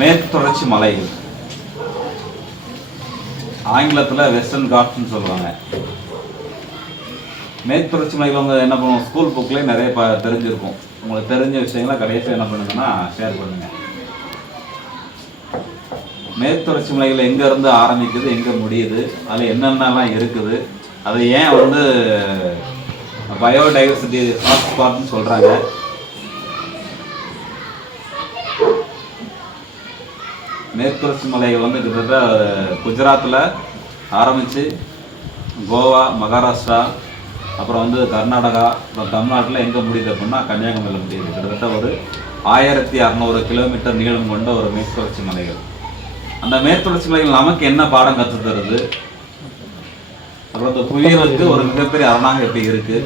மேற்கு தொடர்ச்சி மலைகள், ஆங்கிலத்தில் வெஸ்டர்ன் காட்ஸ்ன்னு சொல்லுவாங்க. மேற்கு தொடர்ச்சி மலைகள் அவங்க என்ன பண்ணுவோம், ஸ்கூல் புக்லேயே நிறைய தெரிஞ்சிருக்கும். உங்களுக்கு தெரிஞ்ச விஷயங்களை கடைசியாக என்ன பண்ணுங்கன்னா ஷேர் பண்ணுங்கள். மேற்கு தொடர்ச்சி மலைகள் எங்கேருந்து ஆரம்பிக்குது, எங்கே முடியுது, அதில் என்னென்னலாம் இருக்குது, அது ஏன் வந்து பயோடைவர்சிட்டி ஹாட்ஸ்பாட்னு சொல்கிறாங்க. மேற்கு தொடர்ச்சி மலைகள் வந்து கிட்டத்தட்ட குஜராத்தில் ஆரம்பித்து கோவா, மகாராஷ்டிரா, அப்புறம் வந்து கர்நாடகா, அப்புறம் தமிழ்நாட்டில் எங்கே முடியுது அப்படின்னா கன்னியாகுமரியில் முடியுது. கிட்டத்தட்ட ஒரு 1600 கிலோமீட்டர் நீளம் கொண்ட ஒரு மேற்கு தொடர்ச்சி மலைகள். அந்த மேற்கு தொடர்ச்சி மலைகள் நமக்கு என்ன பாடம் கற்று தருது, அப்புறம் இந்த புவியியலுக்கு ஒரு மிகப்பெரிய அரணாக எப்படி இருக்குது,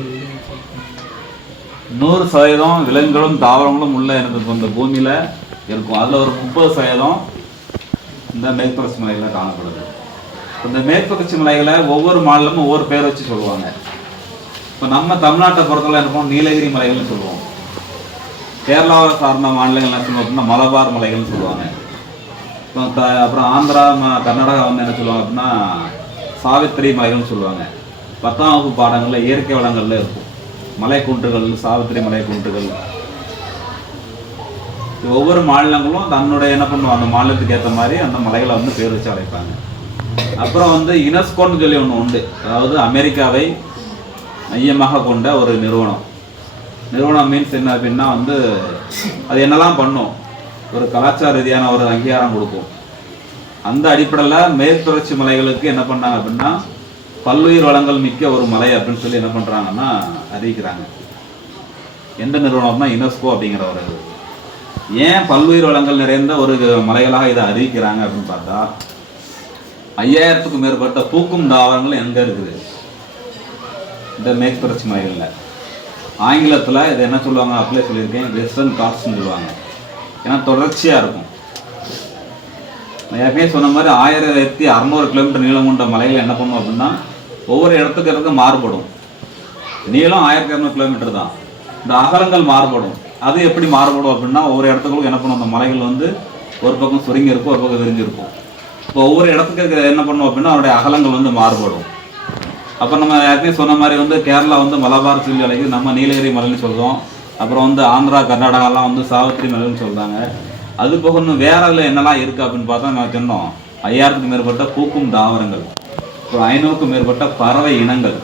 100% விலங்குகளும் தாவரங்களும் உள்ள எனக்கு இந்த பூமியில் இருக்கும். அதில் ஒரு 30% இந்த மேற்கு தொடர்ச்சி மலைகளில் காணப்படுது. இந்த மேற்கு தொடர்ச்சி மலைகளை ஒவ்வொரு மாநிலமும் ஒவ்வொரு பேர் வச்சு சொல்லுவாங்க. இப்போ நம்ம தமிழ்நாட்டை பொறுத்தவரை என்ன நீலகிரி மலைகள்னு சொல்லுவோம். கேரளாவை சார்ந்த மாநிலங்கள் என்ன சொல்லுவோம் அப்படின்னா மலபார் மலைகள்னு சொல்லுவாங்க. அப்புறம் ஆந்திரா, கர்நாடகா வந்து என்ன சொல்லுவாங்க அப்படின்னா சாவித்திரி மலைகள்னு சொல்லுவாங்க. 10ஆம் வகுப்பு பாடங்களில் இயற்கை வளங்களில் இருக்கும் மலை குன்றுகள், சாவித்திரி மலை குன்றுகள். ஒவ்வொரு மாநிலங்களும் தன்னுடைய என்ன பண்ணுவோம், அந்த மாநிலத்துக்கு ஏற்ற மாதிரி அந்த மலைகளை வந்து பேர் வச்சு அழைப்பாங்க. அப்புறம் வந்து யுனெஸ்கோன்னு சொல்லி ஒன்று உண்டு. அதாவது அமெரிக்காவை மையமாக கொண்ட ஒரு நிறுவனம் மீன்ஸ் என்ன அப்படின்னா வந்து அது என்னெல்லாம் பண்ணும், ஒரு கலாச்சார ரீதியான ஒரு அங்கீகாரம் கொடுக்கும். அந்த அடிப்படையில் மேற்கு தொடர்ச்சி மலைகளுக்கு என்ன பண்ணாங்க அப்படின்னா பல்லுயிர் வளங்கள் மிக்க ஒரு மலை அப்படின்னு சொல்லி என்ன பண்ணுறாங்கன்னா அறிவிக்கிறாங்க. எந்த நிறுவனம்னா யுனெஸ்கோ அப்படிங்கிற ஒரு இது. ஏன் பல்லுயிர் வளங்கள் நிறைந்த ஒரு மலைகளாக இதை அறிவிக்கிறாங்க அப்படின்னு பார்த்தா 5000க்கும் மேற்பட்ட பூக்கும் தாவரங்கள் எங்கே இருக்குது, இந்த மேற்கு தொடர்ச்சி மலைகளில். ஆங்கிலத்தில் இதை என்ன சொல்லுவாங்க, அப்படியே சொல்லியிருக்கேன், வெஸ்டர்ன் காட்ஸ்ன்னு சொல்லுவாங்க. ஏன்னா தொடர்ச்சியாக இருக்கும். ஏற்கனவே சொன்ன மாதிரி 1600 கிலோமீட்டர் நீளம் கொண்ட மலைகள் என்ன பண்ணுவோம் அப்படின்னா ஒவ்வொரு இடத்துக்கு மாறுபடும். நீளம் 1200 கிலோமீட்டர் தான், இந்த அகலங்கள் மாறுபடும். அது எப்படி மாறுபடும் அப்படின்னா ஒவ்வொரு இடத்துக்கும் என்ன பண்ணும், அந்த மலைகள் வந்து ஒரு பக்கம் சுருங்கி இருக்கும், ஒரு பக்கம் விரிஞ்சிருக்கும். இப்போ ஒவ்வொரு இடத்துக்கு என்ன பண்ணுவோம் அப்படின்னா அவருடைய அகலங்கள் வந்து மாறுபடும். அப்போ நம்ம ஏற்கனவே சொன்ன மாதிரி வந்து கேரளா வந்து மலபார் சொல்லி அழைக்குது, நம்ம நீலகிரி மலைன்னு சொல்கிறோம். அப்புறம் வந்து ஆந்திரா, கர்நாடகாலாம் வந்து சாவித்திரி மலைன்னு சொல்கிறாங்க. அது போக இன்னும் வேற என்னெல்லாம் இருக்குது அப்படின்னு பார்த்தா நான் சொன்னோம் 5000க்கும் மேற்பட்ட பூக்கும் தாவரங்கள், ஒரு 500க்கும் மேற்பட்ட பறவை இனங்கள்,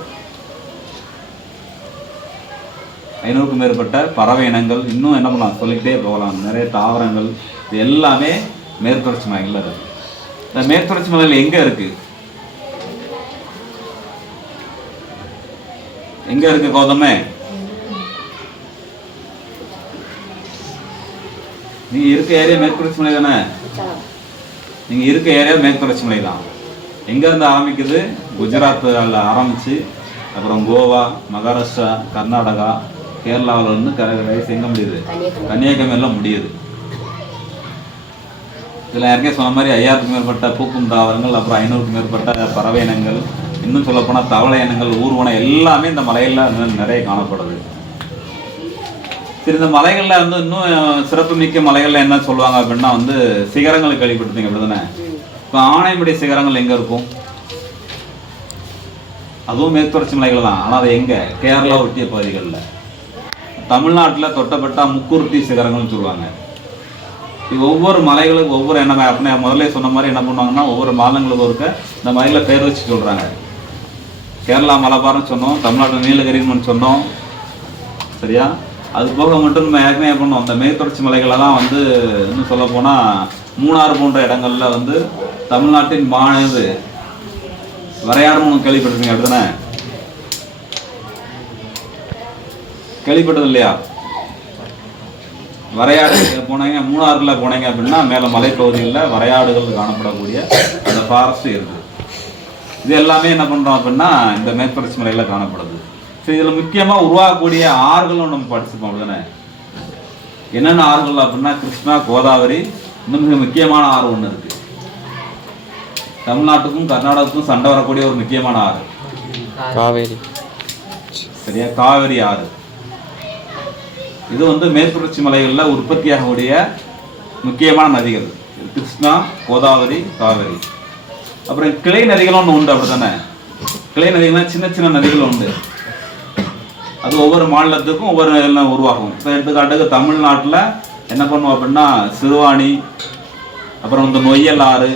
500க்கும் மேற்பட்ட பறவை இனங்கள், இன்னும் என்ன பண்ணலாம் சொல்லிக்கிட்டே போகலாம், நிறைய தாவரங்கள். இது எல்லாமே மேற்கு தொடர்ச்சி மலைகளில் இருக்குது. இந்த மேற்கு தொடர்ச்சி மலைகள் எங்கே இருக்குது, எங்கே இருக்குது கௌதமே? நீங்கள் இருக்க ஏரியா மேற்கு தொடர்ச்சி மலை தானே? நீங்கள் இருக்க ஏரியா மேற்கு தொடர்ச்சி மலை தான். எங்கேருந்து ஆரம்பிக்குது, குஜராத்தில் ஆரம்பித்து அப்புறம் கோவா, மகாராஷ்டிரா, கர்நாடகா, கேரளாவில் வந்து கரைசி எங்கே முடியுது, கன்னியாகுமரியில் முடியுது. இதில் ஏற்கனவே சொன்ன மாதிரி 5000க்கும் மேற்பட்ட பூக்கும் தாவரங்கள், அப்புறம் 500க்கும் மேற்பட்ட பறவை இனங்கள், இன்னும் சொல்லப்போனால் தவளை இனங்கள், ஊர்வனம் எல்லாமே இந்த மலைகளில் நிறைய காணப்படுது. சரி, இந்த மலைகளில் வந்து இன்னும் சிறப்பு மிக்க மலைகளில் என்ன சொல்லுவாங்க அப்படின்னா வந்து சிகரங்கள் கேள்விப்பட்டிருப்பீங்க அப்படி தானே? இப்போ ஆனைமடி சிகரங்கள் எங்கே இருக்கும், அதுவும் மேற்கு தொடர்ச்சி மலைகள் தான். ஆனால் அது எங்கே, கேரளா ஒட்டிய பகுதிகளில். தமிழ்நாட்டில் தொட்டப்பட்ட முக்குருத்தி சிகரங்கள்னு சொல்லுவாங்க. இது ஒவ்வொரு மலைகளுக்கு ஒவ்வொரு என்ன அப்படின்னா முதல்ல சொன்ன மாதிரி என்ன பண்ணுவாங்கன்னா ஒவ்வொரு மாநிலங்களுக்கும் இருக்க இந்த மலையில் பேர் வச்சு சொல்கிறாங்க. கேரளா மலபார்னு சொன்னோம், தமிழ்நாட்டில் நீலகிரின்னு சொன்னோம், சரியா? அது போக மட்டும் நம்ம ஏற்கனவே பண்ணோம் அந்த மேற்கு தொடர்ச்சி மலைகளெல்லாம் வந்து இன்னும் சொல்ல போனால் மூணாறு போன்ற இடங்கள்ல வந்து தமிழ்நாட்டின் மாநில வரையாடுன்னு கேள்விப்பட்டிருக்கீங்க அப்படிதானே? கேள்விப்பட்டது இல்லையா? வரையாடு போனீங்க, மூணாறுல போனீங்க அப்படின்னா மேலே மலைப்பகுதிகளில் வரையாடுகள் காணப்படக்கூடிய அந்த ஃபாரஸ்ட் இருக்குது. இது எல்லாமே என்ன பண்ணுறோம் அப்படின்னா இந்த மேற்கு தொடர்ச்சி மலையில் காணப்படுது. சரி, இதில் முக்கியமாக உருவாகக்கூடிய ஆறுகளும் நம்ம படிச்சுப்போம் அப்படிதானே? என்னென்ன ஆறுகள் அப்படின்னா கிருஷ்ணா, கோதாவரி, இன்னும் மிக முக்கியமான ஆறு ஒன்று இருக்குது. தமிழ்நாட்டுக்கும் கர்நாடகாவுக்கும் சண்டை வரக்கூடிய ஒரு முக்கியமான ஆறு காவேரி. சரியா, காவேரி ஆறு. இது வந்து மேற்கு தொடர்ச்சி மலைகளில் உற்பத்தியாகக்கூடிய முக்கியமான நதிகள். கிருஷ்ணா, கோதாவரி, காவேரி. அப்புறம் கிளை நதிகளும் ஒன்று உண்டு, அப்படித்தானே? கிளை நதிகள்லாம் சின்ன சின்ன நதிகள் உண்டு. அது ஒவ்வொரு மாநிலத்துக்கும் ஒவ்வொரு எல்லாம் உருவாகும். இப்போ எடுத்துக்காட்டுக்கு தமிழ்நாட்டில் என்ன பண்ணுவோம் அப்படின்னா சிறுவாணி, அப்புறம் வந்து நொய்யல் ஆறு.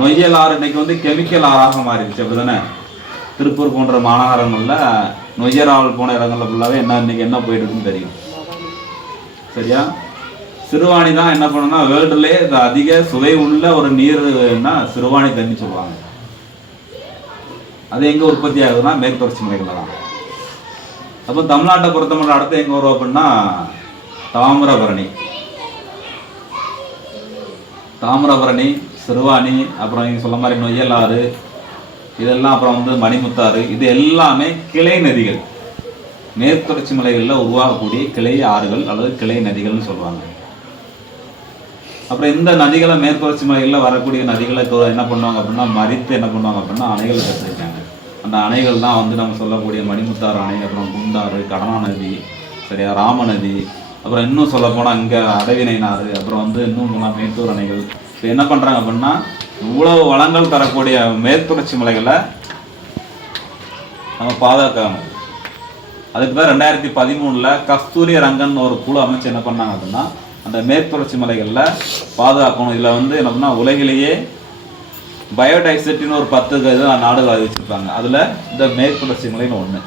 நொய்யல் ஆறு இன்னைக்கு வந்து கெமிக்கல் ஆறாக மாறிடுச்சு, அப்படிதானே? திருப்பூர் போன்ற மாநகரங்களில் நொய்யல் போன இடங்கள்ல ஃபுல்லாகவே இன்னைக்கு என்ன போயிட்டு இருக்குன்னு தெரியும். சரியா? சிறுவாணி தான் என்ன பண்ணுன்னா வேர்ல்டுலேயே அதிக சுவை உள்ள ஒரு நீர்னா சிறுவாணி தண்ணி சொல்லுவாங்க. அது எங்கே உற்பத்தி ஆகுதுன்னா மேற்கு தொடர்ச்சி மலைகளில் தான். அப்போ தமிழ்நாட்டை பொறுத்த மட்டும் அடுத்து எங்கே வரும் அப்படின்னா தாமிரபரணி. தாமிரபரணி, சிறுவாணி, அப்புறம் நீங்கள் சொல்ல மாதிரி நொய்யல் ஆறு, இதெல்லாம் அப்புறம் வந்து மணிமுத்தாறு, இது எல்லாமே கிளை நதிகள். மேற்கு தொடர்ச்சி மலைகளில் உருவாகக்கூடிய கிளை ஆறுகள் அல்லது கிளை நதிகள்னு சொல்லுவாங்க. அப்புறம் இந்த நதிகளை மேற்கு தொடர்ச்சி மலைகளில் வரக்கூடிய நதிகளை என்ன பண்ணுவாங்க அப்படின்னா மறித்து என்ன பண்ணுவாங்க அப்படின்னா அணைகள் கட்டிருக்காங்க. அந்த அணைகள் தான் வந்து நம்ம சொல்லக்கூடிய மணிமுத்தாறு அணை, அப்புறம் குண்டாறு, கடனா நதி, சரியா, ராமநதி, அப்புறம் இன்னும் சொல்ல போனால் இங்கே அடவினைனாறு, அப்புறம் வந்து இன்னும் போனால் மேட்டூர் அணைகள். இப்போ என்ன பண்ணுறாங்க அப்படின்னா இவ்வளவு வளங்கள் தரக்கூடிய மேற்கு தொடர்ச்சி மலைகளை நம்ம பாதுகாக்கணும். அதுக்கு தான் 2013 கஸ்தூரி ரங்கன் ஒரு குழு அமைச்சு என்ன பண்ணாங்க அப்படின்னா அந்த மேற்கு தொடர்ச்சி மலைகளில் பாதுகாக்கணும். இதில் வந்து என்ன பண்ணால் உலகிலேயே பயோடைவர்சிட்டின்னு ஒரு 10 நாடுகள் அறிவிச்சிருப்பாங்க. அதில் இந்த மேற்கு தொடர்ச்சி மலைன்னு ஒன்று.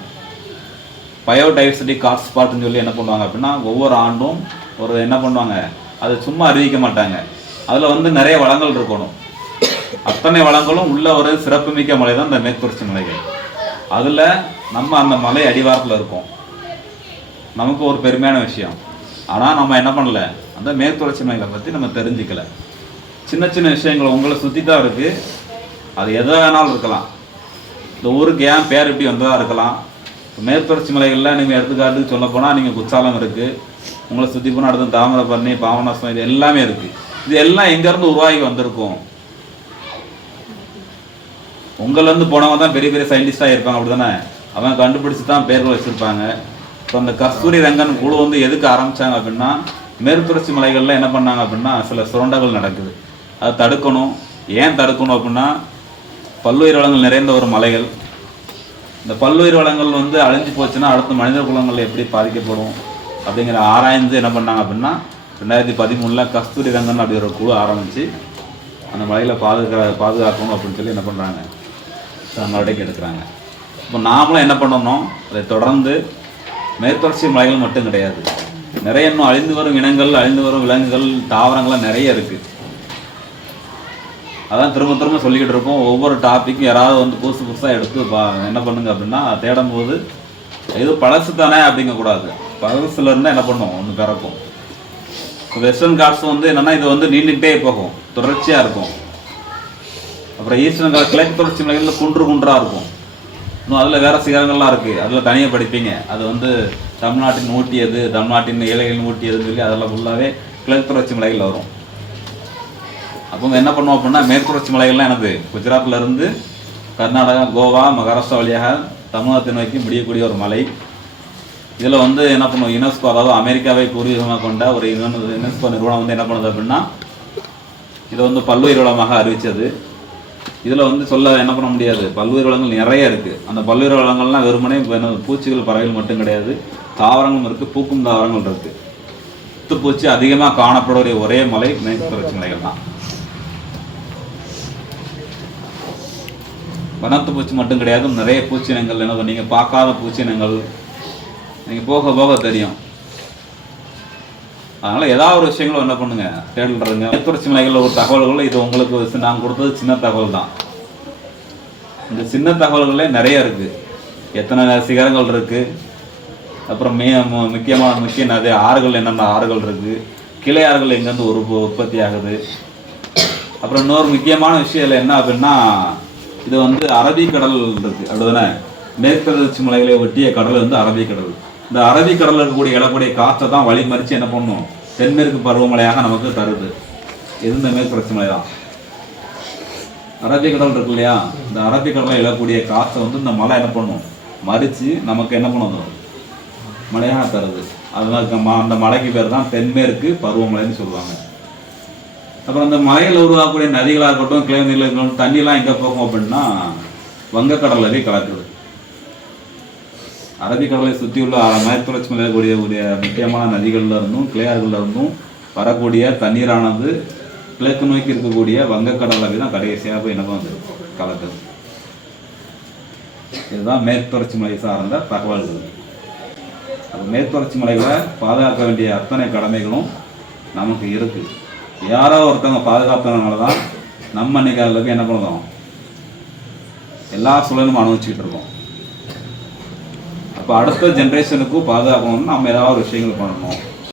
பயோடைவர்சிட்டி ஹாட்ஸ்பாட்னு சொல்லி என்ன பண்ணுவாங்க அப்படின்னா ஒவ்வொரு ஆண்டும் ஒரு என்ன பண்ணுவாங்க, அதை சும்மா அறிவிக்க மாட்டாங்க. அதில் வந்து நிறைய வளங்கள் இருக்கணும். அத்தனை வளங்களும் உள்ள ஒரு சிறப்புமிக்க மலை தான் இந்த மேற்கு தொடர்ச்சி மலைகள். அதில் நம்ம அந்த மலை அடிவாரத்தில் இருக்கோம். நமக்கு ஒரு பெருமையான விஷயம். ஆனால் நம்ம என்ன பண்ணல, அந்த மேற்கு தொடர்ச்சி மலைகளை பற்றி நம்ம தெரிஞ்சுக்கல. சின்ன சின்ன விஷயங்கள் உங்களை சுற்றி தான் இருக்குது. அது எதை வேணாலும் இருக்கலாம். இந்த ஊருக்கு ஏன் பேர் இப்படி வந்ததாக இருக்கலாம். மேற்கு தொடர்ச்சி மலைகளில் நீங்கள் எடுத்துக்காட்டுக்கு சொல்ல போனால் நீங்கள் குற்றாலம் இருக்குது, உங்களை சுற்றி போனால் அடுத்து தாமிரபரணி, பாபநாசம், இது எல்லாமே இருக்குது. இது எல்லாம் எங்கேருந்து உருவாகி வந்திருக்கும்? உங்கள்லேருந்து போனவங்க தான் பெரிய பெரிய சயின்டிஸ்டாக இருப்பாங்க, அப்படி தானே? அவங்க கண்டுபிடிச்சி தான் பேர்கள் வச்சுருப்பாங்க. இப்போ அந்த கஸ்தூரி ரங்கன் குழு வந்து எதுக்கு ஆரம்பித்தாங்க அப்படின்னா மேற்கு தொடர்ச்சி மலைகளில் என்ன பண்ணாங்க அப்படின்னா சில சுரண்டங்கள் நடக்குது, அதை தடுக்கணும். ஏன் தடுக்கணும் அப்படின்னா பல்லுயிர் வளங்கள் நிறைந்த ஒரு மலைகள். இந்த பல்லுயிர் வளங்கள் வந்து அழிஞ்சு போச்சுன்னா அடுத்த மனித குலங்கள் எப்படி பாதிக்கப்படும் அப்படிங்கிற ஆராய்ந்து என்ன பண்ணாங்க அப்படின்னா 2013 கஸ்தூரி ரங்கன் அப்படி ஒரு குழு ஆரம்பித்து அந்த மலைகளை பாதுகாக்கணும் அப்படின்னு சொல்லி என்ன பண்ணுறாங்க, நடவடிக்கை எடுக்கிறாங்க. இப்போ நாமளும் என்ன பண்ணணும், அதை தொடர்ந்து மேற்கு தொடர்ச்சி மலைகள் மட்டும் கிடையாது, நிறைய இன்னும் அழிந்து வரும் இனங்கள், அழிந்து வரும் விலங்குகள், தாவரங்கள்லாம் நிறைய இருக்குது. அதான் திரும்ப திரும்ப சொல்லிக்கிட்டு இருக்கோம். ஒவ்வொரு டாப்பிக்கும் யாராவது வந்து புதுசாக எடுத்து என்ன பண்ணுங்க அப்படின்னா தேடும் போது இது பழசு தானே அப்படிங்கக்கூடாது. பழசுல இருந்தால் என்ன பண்ணும், ஒன்று பிறக்கும். வெஸ்டர்ன் காட்ஸ் வந்து என்னென்னா இது வந்து நீண்டுகிட்டே போகும், தொடர்ச்சியாக இருக்கும். அப்புறம் ஈஸ்டர்ன் காட்ஸ் கிழக்கு தொடர்ச்சி மலைகளில் குன்றாக இருக்கும். இன்னும் அதில் வேறு சிகரங்கள்லாம் இருக்குது, அதில் தனியாக படிப்பீங்க. அது வந்து தமிழ்நாட்டின் ஊட்டியது, தமிழ்நாட்டின் ஏழைகளின் ஊட்டியதுன்னு சொல்லி அதெல்லாம் ஃபுல்லாகவே கிழக்கு தொடர்ச்சி மலைகளில் வரும். அப்போ என்ன பண்ணுவோம் அப்படின்னா மேற்கு தொடர்ச்சி மலைகள்லாம் என்னது குஜராத்தில் இருந்து கர்நாடகா, கோவா, மகாராஷ்டிரா வழியாக தமிழகத்தை நோக்கி முடியக்கூடிய ஒரு மலை. இதில் வந்து என்ன பண்ணுவோம், யுனெஸ்கோ, அதாவது அமெரிக்காவை பூர்வீகமாக கொண்ட ஒரு யுனெஸ்கோ நிறுவனம் வந்து என்ன பண்ணுது அப்படின்னா இதை வந்து பல்லுயிர் வளமாக அறிவித்தது. இதில் வந்து சொல்ல என்ன பண்ண முடியாது, பல்லுயிர் வளங்கள் நிறைய இருக்குது. அந்த பல்லுயிர் வளங்கள்லாம் வெறுமனே பூச்சிகள், பறவைகள் மட்டும் கிடையாது, தாவரங்களும் இருக்குது, பூக்கும் தாவரங்கள் இருக்குது. பூச்சி அதிகமாக காணப்படக்கூடிய ஒரே மலை மேற்கு தொடர்ச்சி மலைகள் தான். வனத்து பூச்சி மட்டும் கிடையாது, நிறைய பூச்சினங்கள் என்ன நீங்கள் பார்க்காத பூச்சினங்கள் நீங்கள் போக போக தெரியும். அதனால் ஏதாவது ஒரு விஷயங்களும் என்ன பண்ணுங்க, தேடுறதுங்க. மேற்கு தொடர்ச்சி மலைகளில் ஒரு தகவல்கள் இது உங்களுக்கு நான் கொடுத்தது சின்ன தகவல் தான். இந்த சின்ன தகவல்களே நிறைய இருக்குது. எத்தனை சிகரங்கள் இருக்குது, அப்புறம் முக்கிய நிறைய ஆறுகள், என்னென்ன ஆறுகள் இருக்குது, கிளை ஆறுகள் எங்கேருந்து உற்பத்தி ஆகுது. அப்புறம் இன்னொரு முக்கியமான விஷயம் என்ன அப்படின்னா இது வந்து அரபிக்கடல் இருக்குது, அப்படிதானே? மேற்கு தொடர்ச்சி மலைகளை ஒட்டிய கடல் வந்து அரபிக்கடல். இந்த அரபிக்கடலில் இருக்கக்கூடிய இழக்கூடிய காற்றை தான் வழிமறித்து என்ன பண்ணும், தென்மேற்கு பருவமழையாக நமக்கு தருது. இது இந்த மேற்கு தொடர்ச்சி மலை தான். அரபிக்கடல் இருக்கு இல்லையா, இந்த அரபிக்கடலில் இழக்கூடிய காற்றை வந்து இந்த மலை என்ன பண்ணும், மறித்து நமக்கு என்ன பண்ணும், மழையாக தருது. அதனால அந்த மலைக்கு பேர் தான் தென்மேற்கு பருவமழைன்னு சொல்லுவாங்க. அப்புறம் அந்த மலையில் உருவாகக்கூடிய நதிகளாக இருக்கட்டும், கிளை நீர்ல இருக்கட்டும், தண்ணியெல்லாம் எங்கே போகும் அப்படின்னா வங்கக்கடலில் போய் கலக்குது. அரபிக்கடலை சுற்றியுள்ள மேற்கு தொடர்ச்சி மலையில் கூடிய முக்கியமான நதிகள்ல இருந்தும் கிளையாறுகள்ல இருந்தும் வரக்கூடிய தண்ணீரானது கிழக்கு நோக்கி இருக்கக்கூடிய வங்கக்கடலை தான் கடைசியாக போய் என்ன பண்ணுது, கலக்குது. இதுதான் மேற்கு தொடர்ச்சி மலை சார்ந்த தகவல்கள். அது மேற்கு தொடர்ச்சி மலைகளை பாதுகாக்க வேண்டிய அத்தனை கடமைகளும் நமக்கு இருக்கு. யாரோ ஒருத்தவங்க பாதுகாத்தனால தான் நம்ம இன்னைக்கு அதில் போய் என்ன பண்ணுறோம், எல்லா சூழலும் அனுபவிச்சுக்கிட்டு இருக்கோம். அப்போ அடுத்த ஜென்ரேஷனுக்கும் பாதுகாக்கணும்னு நம்ம ஏதாவது ஒரு விஷயங்கள் பண்ணணும்.